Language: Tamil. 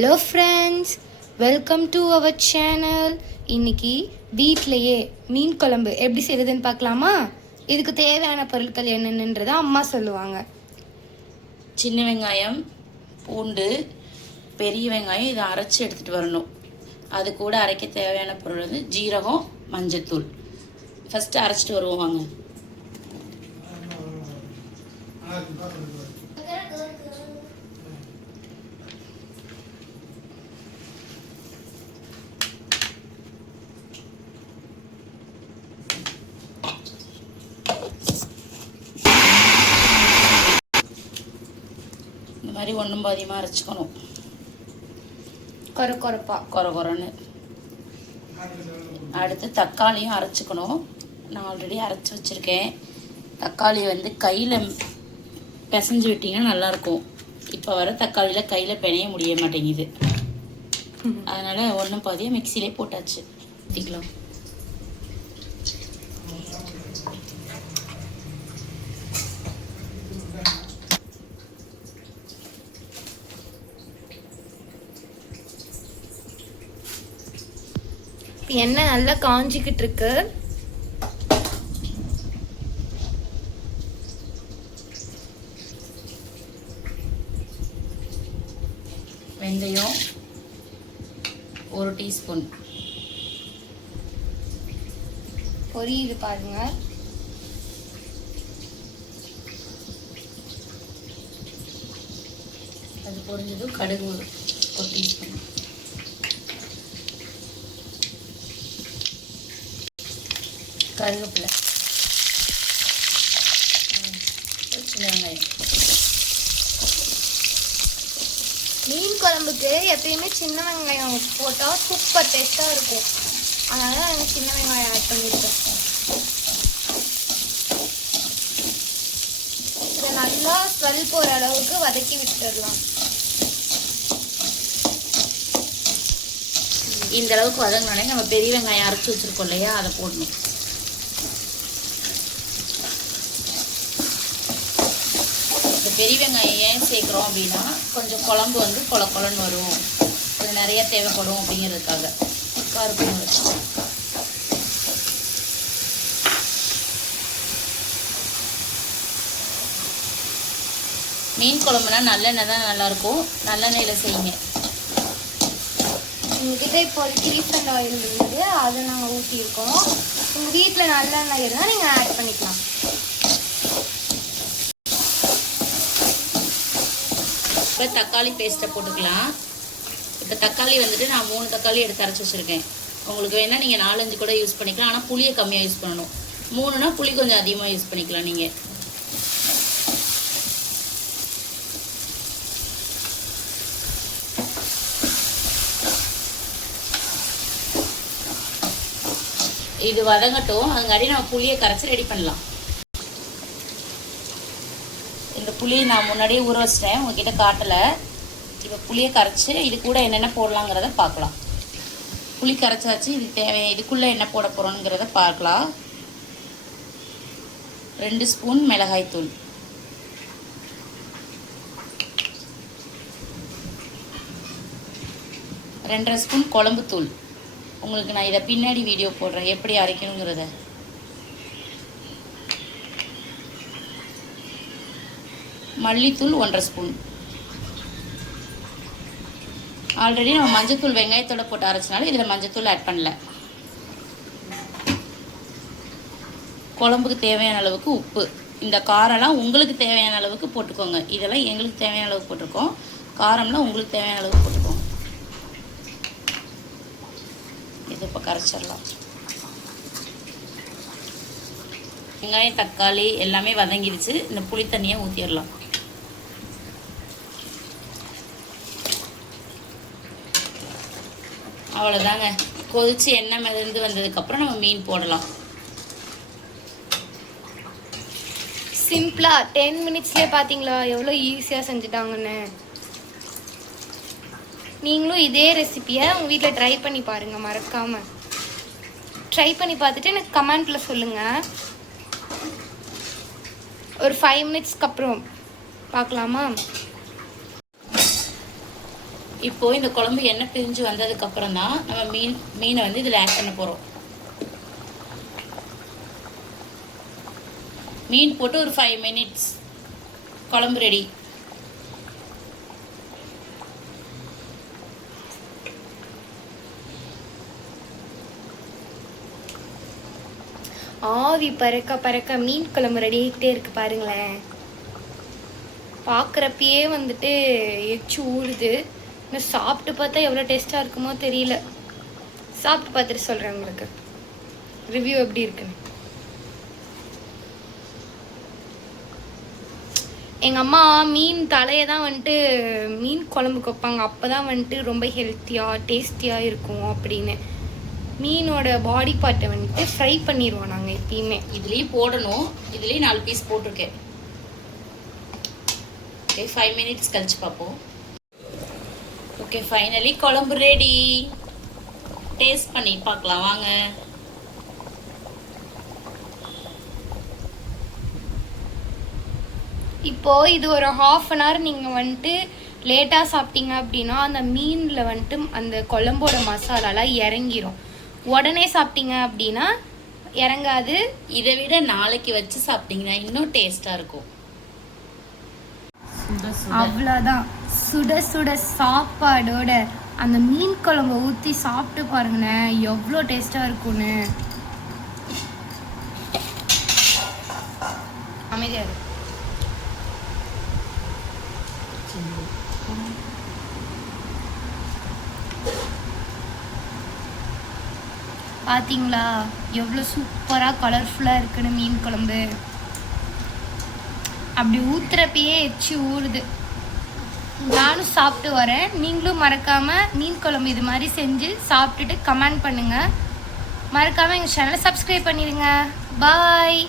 Hello friends, welcome to our channel. இன்னைக்கு வீட்டிலையே மீன் குழம்பு எப்படி செய்கிறதுன்னு பார்க்கலாமா? இதுக்கு தேவையான பொருட்கள் என்னென்னன்றதை அம்மா சொல்லுவாங்க. சின்ன வெங்காயம், பூண்டு, பெரிய வெங்காயம் இதை அரைச்சி எடுத்துகிட்டு வரணும். அது கூட அரைக்க தேவையான பொருள் வந்து ஜீரகம், மஞ்சத்தூள். ஃபஸ்ட்டு அரைச்சிட்டு வருவோம் வாங்க. இந்த மாதிரி ஒன்றும் பாதியமாக அரைச்சிக்கணும். கொரன்னு. அடுத்து தக்காளியும் அரைச்சிக்கணும். நான் ஆல்ரெடி அரைச்சி வச்சுருக்கேன். தக்காளி வந்து கையில் பிசைஞ்சு விட்டிங்கன்னா நல்லாயிருக்கும். இப்போ வர தக்காளியில் கையில் பிணைய முடிய மாட்டேங்குது. அதனால் ஒன்றும் பாதியாக மிக்சியிலே போட்டாச்சு. ஊற்றிக்கலாம். எண்ணெய் நல்லா காஞ்சிக்கிட்டு இருக்கு. வெந்தயம் 1 டீஸ்பூன். பொரியுது பாருங்க. அது பொரிஞ்சதும் கடுகு 1 டீஸ்பூன். கருவேப்பிலை, சின்ன வெங்காயம். மீன் குழம்புக்கு எப்பயுமே சின்ன வெங்காயம் போட்டால் சூப்பர் டேஸ்ட்டாக இருக்கும். அதனால நான் சின்ன வெங்காயம் ஆட் பண்ணியிருக்கேன். இதை நல்லா ஸ்மெல் போகிற அளவுக்கு வதக்கி விட்டுடலாம். இந்த அளவுக்கு வதங்கினோடனே நம்ம பெரிய வெங்காயம் அரைச்சி வச்சுருக்கோம் இல்லையா, அதை போடணும். பெரிய வெங்காயம் ஏன் சேர்க்குறோம் அப்படின்னா கொஞ்சம் குழம்பு வந்து கொலன்னு வரும், கொஞ்சம் நிறைய தேவைப்படும் அப்படிங்கிறதுக்காக. பருப்பு மீன் குழம்புனா நல்லெண்ணெய் தான் நல்லாயிருக்கும். நல்லெண்ணெயில் செய்யுங்க. எங்ககிட்ட இப்போ ரீஃபண்ட் ஆயில் இருந்தது, அதை நாங்கள் ஊற்றியிருக்கோம். உங்கள் வீட்டில் நல்லெண்ணெய் இருந்தால் நீங்கள் ஆட் பண்ணிக்கலாம். இப்போ தக்காளி பேஸ்ட்டை போட்டுக்கலாம். இப்போ தக்காளி வந்துட்டு நான் 3 தக்காளி எடுத்து அரைச்சி வச்சுருக்கேன். உங்களுக்கு வேணால் நீங்கள் 4-5 கூட யூஸ் பண்ணிக்கலாம். ஆனால் புளியை கம்மியாக யூஸ் பண்ணணும். 3னா புளி கொஞ்சம் அதிகமாக யூஸ் பண்ணிக்கலாம் நீங்கள். இது வதங்கட்டும். அதுங்காட்டி நம்ம புளியை கரைச்சி ரெடி பண்ணலாம். இந்த புளியை நான் முன்னாடியே ஊற வச்சிட்டேன், உங்ககிட்ட காட்டலை. இப்போ புளியை கரைச்சி இது கூட என்னென்ன போடலாங்கிறத பார்க்கலாம். புளி கரைச்சாச்சு. இதுக்குள்ளே என்ன போட போகிறோங்கிறத பார்க்கலாம். 2 ஸ்பூன் மிளகாய்த்தூள், 2.5 ஸ்பூன் குழம்புத்தூள். உங்களுக்கு நான் இதை பின்னாடி வீடியோ போடுறேன் எப்படி அரைக்கணுங்கிறத. மல்லித்தூள் 1.5 ஸ்பூன். ஆல்ரெடி நம்ம மஞ்சத்தூள் வெங்காயத்தோட போட்டு அரைச்சனால இதில் மஞ்சத்தூள் ஆட் பண்ணல. குழம்புக்கு தேவையான அளவுக்கு உப்பு. இந்த காரம்லாம் உங்களுக்கு தேவையான அளவுக்கு போட்டுக்கோங்க. இதெல்லாம் எங்களுக்கு தேவையான அளவுக்கு போட்டிருக்கோம். காரம்லாம் உங்களுக்கு தேவையான அளவுக்கு போட்டுக்கோங்க. இது இப்போ கரைச்சிடலாம். வெங்காயம் தக்காளி எல்லாமே வதங்கிடுச்சு. இந்த புளி தண்ணியை ஊற்றிடலாம். அவ்வளோதாங்க. கொதிச்சு எண்ணெய் மிதந்து வந்ததுக்கப்புறம் நம்ம மீன் போடலாம். சிம்பிளாக 10 மினிட்ஸ்லேயே பார்த்தீங்களா எவ்வளோ ஈஸியாக செஞ்சுட்டாங்கன்னு. நீங்களும் இதே ரெசிபியை உங்கள் வீட்டில் ட்ரை பண்ணி பாருங்கள். மறக்காமல் ட்ரை பண்ணி பார்த்துட்டு எனக்கு கமெண்ட்டில் சொல்லுங்கள். ஒரு 5 மினிட்ஸ்க்கு அப்புறம் பார்க்கலாமா? இப்போது இந்த குழம்பு எண்ணெய் பிரிஞ்சு வந்ததுக்கப்புறம் தான் நம்ம மீனை வந்து இதில் ஆட் பண்ண போகிறோம். மீன் போட்டு ஒரு 5 minutes குழம்பு ரெடி. ஆவி பறக்க பறக்க மீன் குழம்பு ரெடி ஆகிட்டே இருக்கு பாருங்களேன். பார்க்குறப்பயே வந்துட்டு எச்சு ஊறுது. இன்னும் சாப்பிட்டு பார்த்தா எவ்வளோ டேஸ்ட்டாக இருக்குமோ தெரியல. சாப்பிட்டு பார்த்துட்டு சொல்கிறேன் உங்களுக்கு ரிவ்யூ எப்படி இருக்குன்னு. எங்கள் அம்மா மீன் தலையை தான் வந்துட்டு மீன் குழம்புக்கு வைப்பாங்க. அப்போ தான் வந்துட்டு ரொம்ப ஹெல்த்தியாக டேஸ்டியாக இருக்கும் அப்படின்னு. மீனோட பாடி பார்ட்டை வந்துட்டு ஃப்ரை பண்ணிடுவோம் நாங்கள் எப்பயுமே. இதுலேயும் போடணும். இதுலேயும் 4 பீஸ் போட்டிருக்கேன். ஓகே, 5 minutes கழிச்சு பார்ப்போம். ஓகே, ஃபைனலி குழம்பு ரெடி. டேஸ்ட் பண்ணி பார்க்கலாம் வாங்க. இப்போது இது ஒரு 1/2 hour நீங்கள் வந்துட்டு லேட்டாக சாப்பிட்டீங்க அப்படின்னா அந்த மீனில் வந்துட்டு அந்த குழம்போட மசாலாலாம் இறங்கிரும். உடனே சாப்பிட்டீங்க அப்படின்னா இறங்காது. இதை விட நாளைக்கு வச்சு சாப்பிட்டீங்கன்னா இன்னும் டேஸ்ட்டாக இருக்கும். அவ்வளோதான். சுட சுட சாப்பாடோட அந்த மீன் குழம்பை ஊற்றி சாப்பிட்டு பாருங்களேன் எவ்வளோ டேஸ்ட்டாக இருக்கும்னு. அமைதியாக இருக்கு. பார்த்தீங்களா எவ்வளோ சூப்பராக கலர்ஃபுல்லாக இருக்குன்னு மீன் குழம்பு. அப்படி ஊற்றுறப்பயே எச்சு ஊறுது. நானும் சாப்பிட்டு வரேன். நீங்களும் மறக்காமல் மீன் குழம்பு இது மாதிரி செஞ்சு சாப்பிட்டுட்டு கமெண்ட் பண்ணுங்கள். மறக்காமல் எங்கள் சேனலை சப்ஸ்கிரைப் பண்ணிடுங்க. பாய்.